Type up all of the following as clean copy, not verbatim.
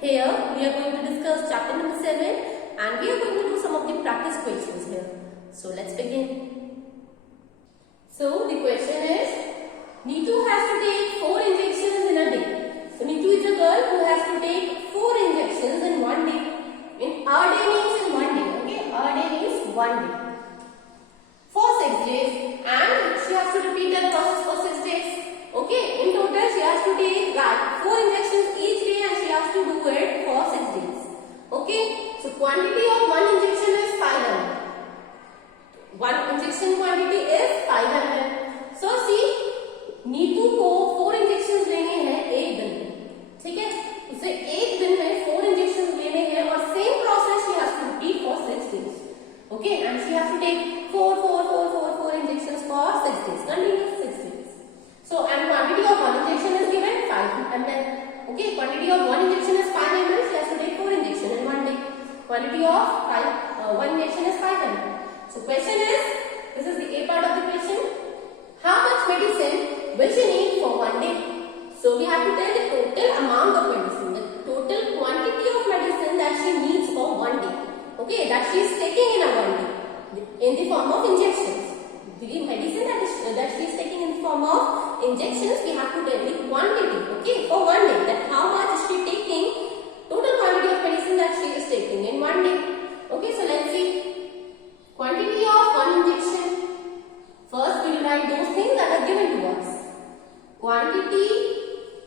Here we are going to discuss chapter number 7 and we are going to do some of the practice questions here. So let's begin. So the question is, Neetu has to take 4 injections in a day. So Neetu is a girl who has to take 4 injections in one day. In a day means in one day. Okay, a day means one day. For 6 days, and she has to repeat that process for 6 days. Okay, in total she has to take 4 injections each day and she has to do it for 6 days. Okay, so quantity of one injection is 500. One injection quantity is 500. So see, Neetu को 4 injection लेने हैं एक दिन में, ठीक है? उसे एक दिन में 4 इंजेक्शन लेने हैं और same process she has to repeat for 6 days. Okay, and she has to take 4 injections for 6 days, continuous 6 days. So, and quantity of one injection is given 5 ml. Okay, quantity of one injection is 5 ml. She has to take 4 injections in one day. Quantity of one injection is 5 ml. So, question is, this is the A part of the question. How much medicine will she need for one day? So, we have to tell the total amount of medicine, the total quantity of medicine that she needs for one day. Okay, that she is taking in a one day in the form of injections. The medicine that she is taking in the form of injections, we have to tell the quantity. Okay, for one day, that how much is she taking, total quantity of medicine that she is taking in one day. Okay, so let's see. Quantity of one injection. First, we will write those things that are given to us. Quantity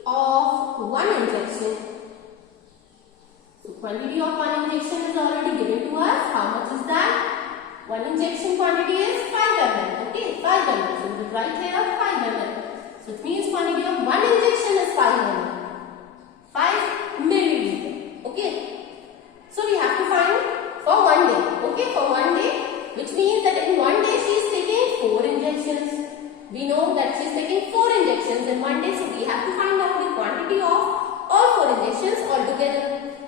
of one injection. So, quantity of one injection is already given to us. How much is that? One injection quantity is 5 ml. Okay, 5 ml. So, we will write here 5 ml. So, it means quantity of one injection is 5 ml. 5 milliliter. Okay. So, we have to find for one day. Okay, for one day, which means that in one day she is taking 4 injections. We know that she is taking 4 injections in one day. So, we have to find out the quantity of all 4 injections altogether.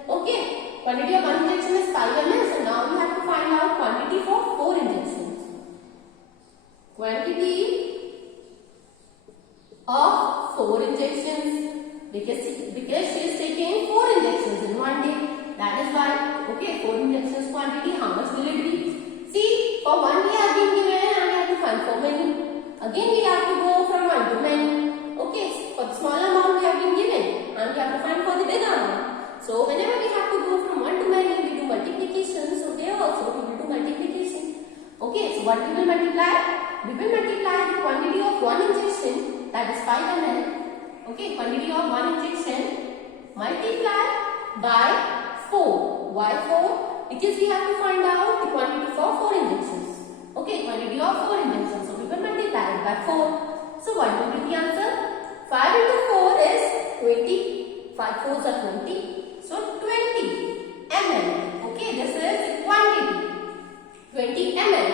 Okay, quantity of one injection is 5 ml. So, now we have to find out quantity for 4 injections. Quantity of 4 injections, because she is taking 4 injections in one day. That is why, okay, 4 injections quantity, how much will it be? See, for one we have been given and we have to find for many. Again, we have to go from one to many. Okay, for the small amount we have been given and we have to find for the big amount. So, whenever we have to go from one to many, we do multiplication. So, there also we will do multiplication. Okay, so what we will multiply? We will multiply the quantity of one injection, that is 5 ml. Okay, quantity of one injection multiply by 4. Why 4? Because we have to find out the quantity for 4 injections. Okay, quantity of 4 injections. So, we will multiply it by 4. So, what will be the answer? 5 into 4 is 20. 5 4s are 20. So, 20 ml. Okay, this is the quantity. 20 ml.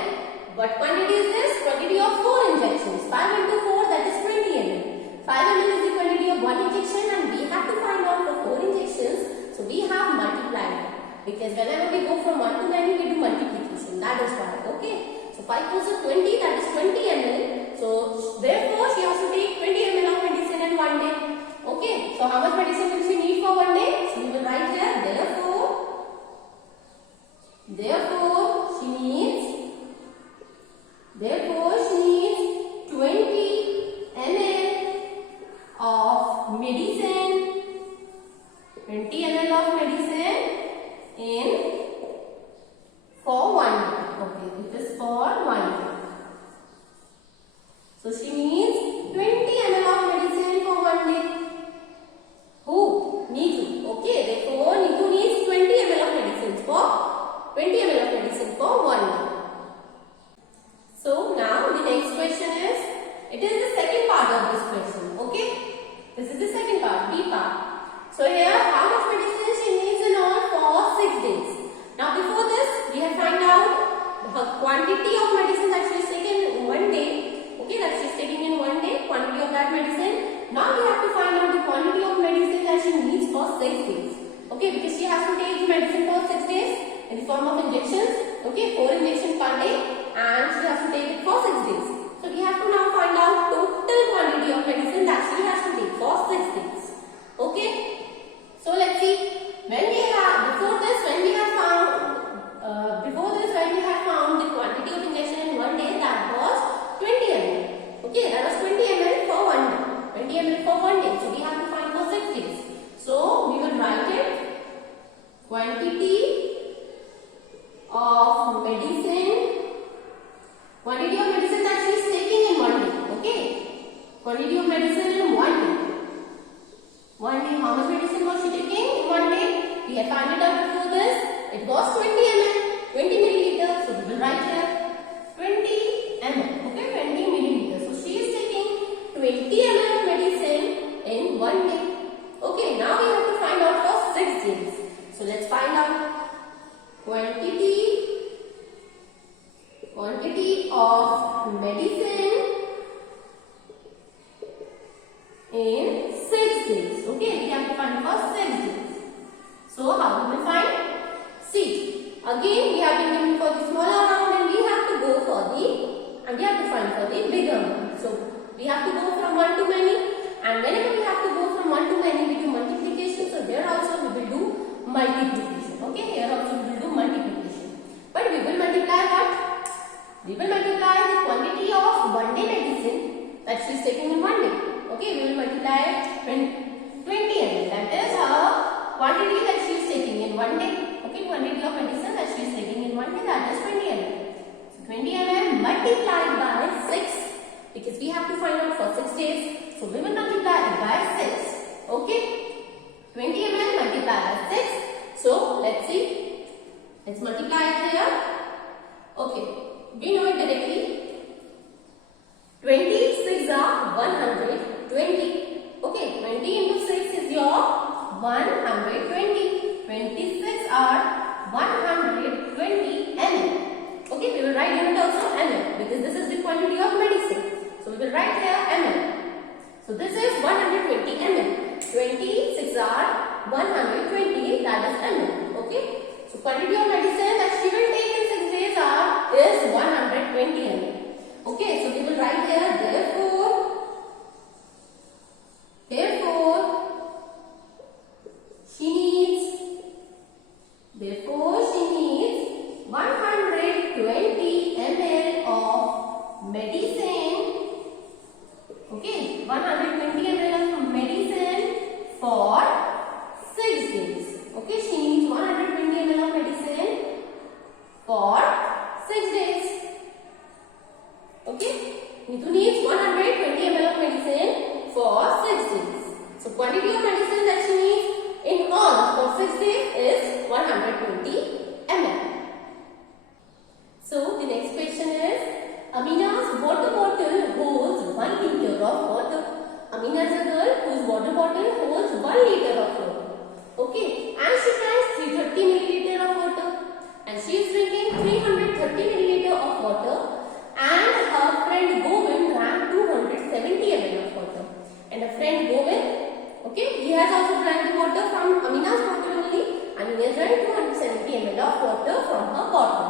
What quantity is this? Quantity of 4 injections. 5 into 4, that is 20 ml. 5 ml is the quantity of one injection and we have to find out the 4 injections. So, we have multiplied it. Because whenever we go from one to many, we do multiplication. That is why. Okay. So, 5 4s are 20, that is 20 ml. So, therefore, she has to take 20 ml of medicine in one day. Okay. So, how much medicine will she need for one day? So, we will write here, therefore, she needs 20 ml of medicine. 20 ml of medicine in for one day. Okay, it is for one day. So, she needs 20 ml of medicine for one day. Who? Neetu. Okay, therefore Neetu needs 20 ml of medicine for one day. So, now the next question is, it is the second part of this question. Okay, this is the second part, B part. So, here how much medicine she needs in all for 6 days. Now, before this, we have find out the quantity of medicine that she is taking in one day. Okay, that she is taking in one day, quantity of that medicine. Now, we have to find out the quantity of medicine that she needs for 6 days. Okay, because she has to take the medicine for 6 days in the form of injections. Okay, 4 injections per day and she has to take it for 6 days. So, we have to now find out total quantity of medicine that she has to take for 6 days. Okay, so let's see. we have found it out before this. It was 20 ml, 20 milliliters. So we will write here 20 ml. Okay, 20 milliliters. So she is taking 20 ml of medicine in one day. Okay, now we have to find out for 6 days. So let's find out quantity of medicine in 6 days. Okay, we have to find for 6 days. So how we will find? See, again we have been given for the smaller amount and we have to go for the, and we have to find for the bigger amount. So we have to go from 1 to many, and whenever we have to go from 1 to many we do multiplication. So here also we will do multiplication. Okay, here also we will do multiplication. But we will multiply what? We will multiply the quantity of one day medicine that she is taking in one day. Okay, we will multiply 20 ml. That is her quantity that she is taking in one day. Okay, quantity of medicine that she is taking in one day, that is 20 ml. So 20 ml multiplied by 6, because we have to find out for 6 days. So we will multiply it by 6. Okay, 20 ml multiplied by 6. So let's see. Let's multiply it here. Okay, we know it directly. 26 are 120. Okay, 20 into 6 is your 120. 26 are 120 ml. Okay, we will write unit also ml, because this is the quantity of medicine. So we will write here ml. So this is 120 ml. 26 are 120, that is ml. Okay. So quantity of medicine that she will take in 6 days is 120 ml. Okay, so we will write here therefore she needs 120 ml of medicine. Okay, 120 ml of medicine for 6 days. Okay, she needs 120 ml of medicine for 6 days. Okay, Neetu needs 120 ml of medicine for 6 days. So quantity of medicine that she needs in all for 6 days is 120 ml. So the next question is, Amina's water bottle holds 1 liter of water. Amina is a girl whose water bottle holds 1 liter of water. Okay, and she drinks 330 milliliter of water, and she is drinking 330 milliliter of water, and her friend Govind drank 270 ml of water. And her friend Govind, okay, he has also drank the water from Amina's bottle only, and he has drank 270 ml of water from her bottle.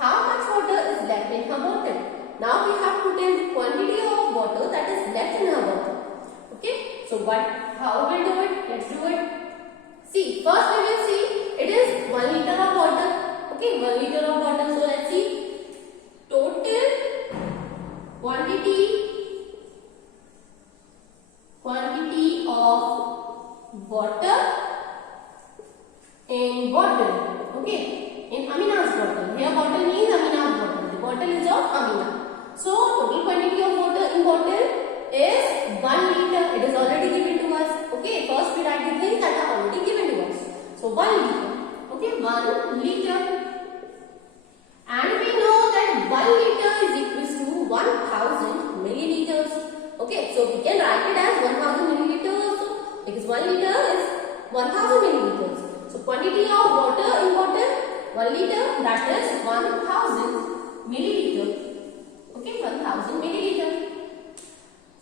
How much water is left in her bottle? Now we have to tell the quantity of water that is left in her bottle. Okay, so how we will do it? Let's do it. See, first we will see it is 1 liter of water. Okay, 1 liter of water. So let's see total quantity of water in bottle. Okay, in Amina's bottle. Here bottle means Amina's bottle. The bottle is of Amina. So total quantity of water in bottle is 1 liter. It is already given to us. Okay, first we write the things that are already given to us. So 1 liter. Okay, 1 liter. And we know that 1 liter is equals to 1000 milliliters. Okay, so we can write it as 1000 milliliters also, because 1 liter is 1000 milliliters. So quantity of water in bottle 1 liter, that is 1000 milliliters. Okay, 1000 milliliters.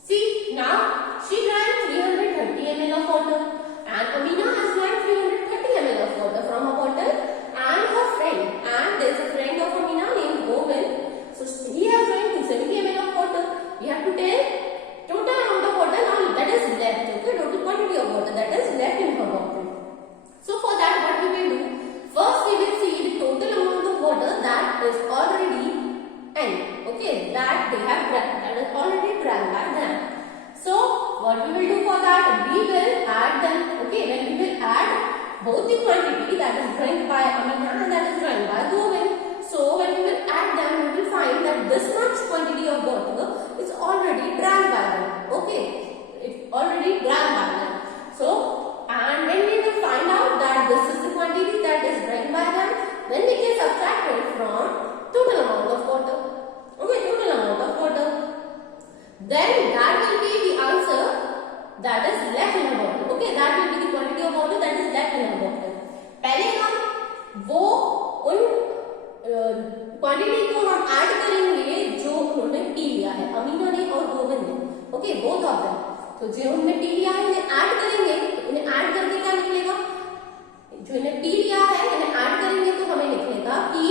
See, now she drank 330 ml of water, and Amina has drank 330 ml of water from her bottle, and her friend, and there is a friend of Amina named Govind. So he has drank 270 ml of water. We have to tell total amount of water now that is left. Okay, total quantity of water that is left in her bottle. So for that, what we will do? First, we will see the total amount of water that is already okay, that they have drank, that is already drank by them. So तो जो हमने P लिया है इन्हें add करेंगे, तो इन्हें add करके क्या निकलेगा, जो इन्हें P लिया है इन्हें ऐड करेंगे तो हमें निकलेगा कि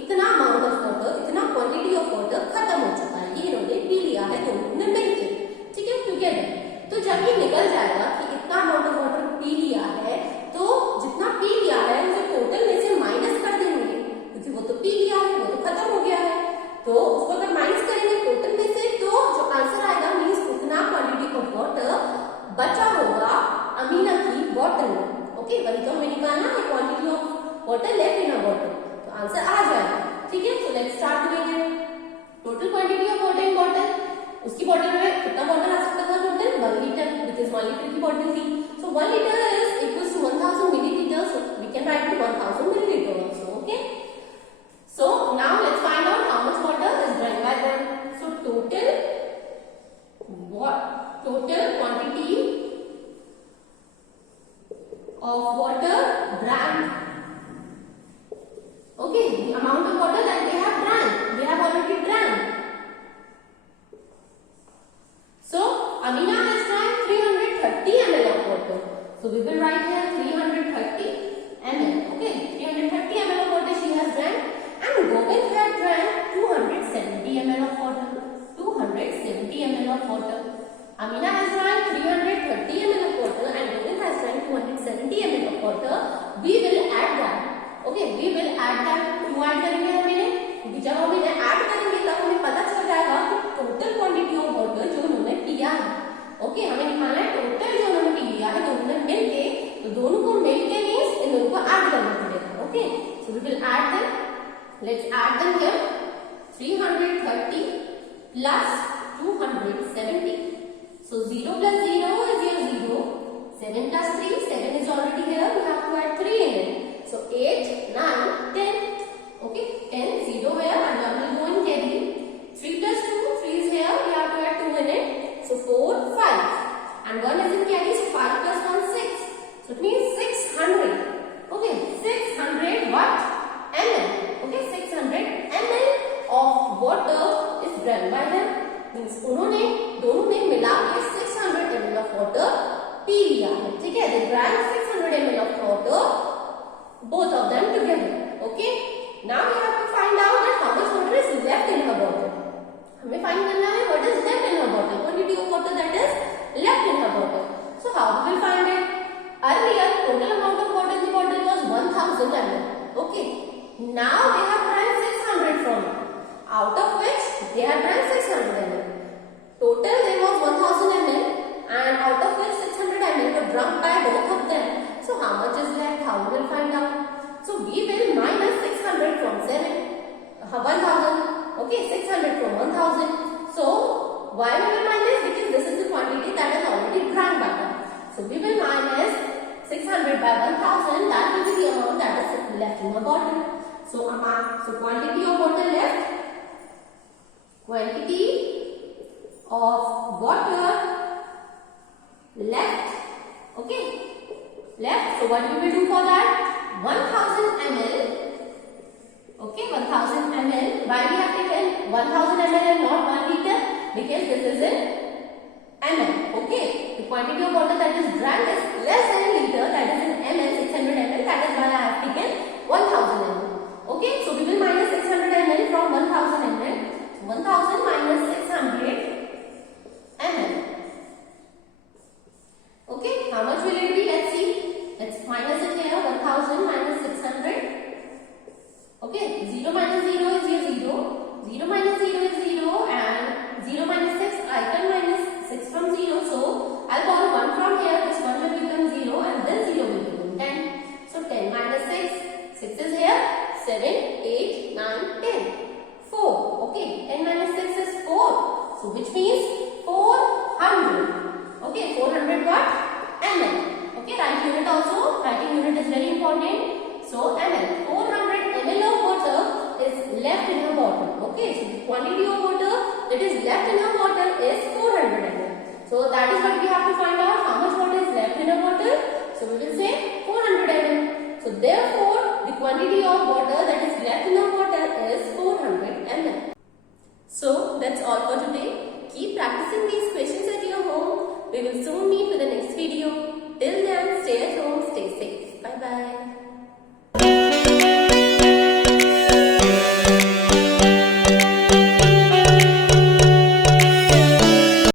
इतना अमाउंट ऑफ वाटर, इतना क्वांटिटी ऑफ वाटर खत्म हो चुका है, ये इन्होंने P लिया है दोनों ने मिलकर, ठीक है, टुगेदर। तो जब ये निकल जाएगा कि इतना अमाउंट ऑफ वाटर P लिया है, तो जितना P लिया है उसे टोटल में से माइनस कर देंगे, क्योंकि वो तो P लिया है, वो तो खत्म हो गया है, तो उसको अगर माइनस करेंगे टोटल में से, तो जो आंसर आएगा मीन्स उतना क्वांटिटी ऑफ वाटर बचा होगा अमीना की बॉटल में। ओके, वही तो हमें निकालना है, quantity of water left in a bottle, तो आंसर आ जाएगा, ठीक है। So let's start doing total quantity of water in bottle. उसकी बॉटल में कितना वाटर आ सकता था टोटल, 1 लीटर, बिकॉज 1 लीटर की बॉटल थी, सो 1 लीटर is equals to 1000 millilitre, so we can write to 1000 millilitre also, okay. So now let's find out how much water is drank by them. So total quantity of water drank. Okay, the amount of water that they have drank, they have already drank. So Amina has drank 330 ml of water. So we will write here 330 ml. Okay, 330 ml of water she has drank. And Govind had drank 270 ml of water. 270 ml of water. Amina has drank 330 ml of water and Govind has drank 270 ml of water. We will add that. Okay, we will add that. क्यों add करेंगे हम इन्हें? क्योंकि जब हम इन्हें add करेंगे तब हमें पता चल जाएगा कि टोटल क्वांटिटी ऑफ वाटर जो उन्होंने पिया है। ओके, हमें निकालना है टोटल जो उन्होंने पी लिया है दोनों ने मिलके, तो दोनों को मिलके मींस इन दोनों को ऐड करना पड़ेगा। Okay, so we will add them. Let's add them here. 330 plus 270. So 0 plus 0 is your 0. 7 plus 3, 7 is already here. We have to add 3 in it. So 8, 9, 10. Okay, 10, 0 here and 1 will go in carry. 3 plus 2, 3 is here. We have to add 2 in it. So 4, 5. And 1 is in carry. So 5 plus 1, 6. So it means 600. Okay, 600 what? ml. Okay, 600 ml of water is drank by them. Means उन्होंने दोनों ने मिला के 600 ml of water P लिया है, ठीक है। They drank 600 ml of water, both of them together. Okay. Now we have to find out that how much water is left in her bottle. हमें find करना है what is left in her bottle, quantity of water that is left in her bottle. So how we will find it? Earlier, total amount of water in the bottle was 1000 ml. Okay. Now they have drank 600 from it, out of which they have drank 600 ml. Total there was 1000 ml and out of which 600 ml were drunk by both of them. So how much is left? How we will find out? So we will minus 600 from 1000. Okay, 600 from 1000. So why we will minus? Because this is the quantity that is already drunk by them. So we will minus 600 by 1000. That will be the amount that is left in the bottle. So quantity of water left, quantity of water left, okay, left. So what we will do for that? 1000 ml, okay, 1000 ml. Why we have taken 1000 ml and not 1 liter? Because this is in ml, okay. The quantity of water that is drank is less than a liter, that is in ml, 600 ml. That is why I have taken 1000 ml. Okay, so we will minus 600 ml from 1000 ml. So 1000 minus 600 ml. Okay, how much will it be? Let's see. Let's minus it here. 1000 minus 600. Okay, 0 minus 0 is your 0. 0 minus 0 is 0 and 0 minus 6. I can minus 6 from 0. So I'll borrow 1 from here. This 1 will become 0 and then 0 will become 10. So 10 minus 6. 6 is here. 7, 8, 9, 10. 4. Okay, 10 minus 6 is 4. So which means 400. Okay, 400 what? ml. Okay, write unit also. Writing unit is very important. So ml. 400 ml of water is left in a bottle. Okay, so the quantity of water that is left in a bottle is 400 ml. So that is what we have to find out. How much water is left in a bottle? So we will say 400 ml. So therefore, the quantity of water that is left in a bottle is 400 ml. So that's all for today. Keep practicing these questions at your home. We will soon meet with the next video. Till then, stay at home, stay safe. Bye bye.